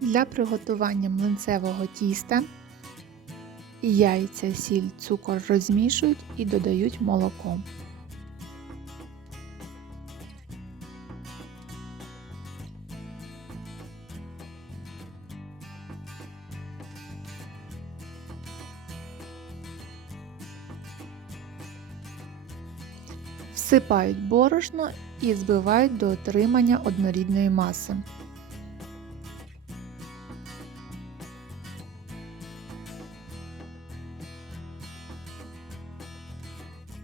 Для приготування млинцевого тіста яйця, сіль, цукор розмішують і додають молоко. Всипають борошно і збивають до отримання однорідної маси.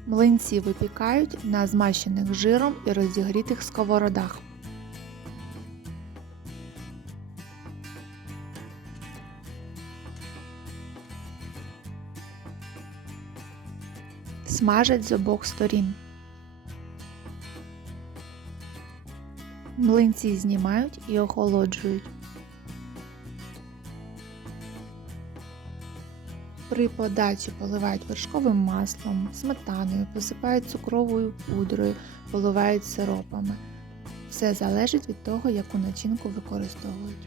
Млинці випікають на змащених жиром і розігрітих сковородах. Смажать з обох сторін. Млинці знімають і охолоджують. При подачі поливають вершковим маслом, сметаною, посипають цукровою пудрою, поливають сиропами. Все залежить від того, яку начинку використовують.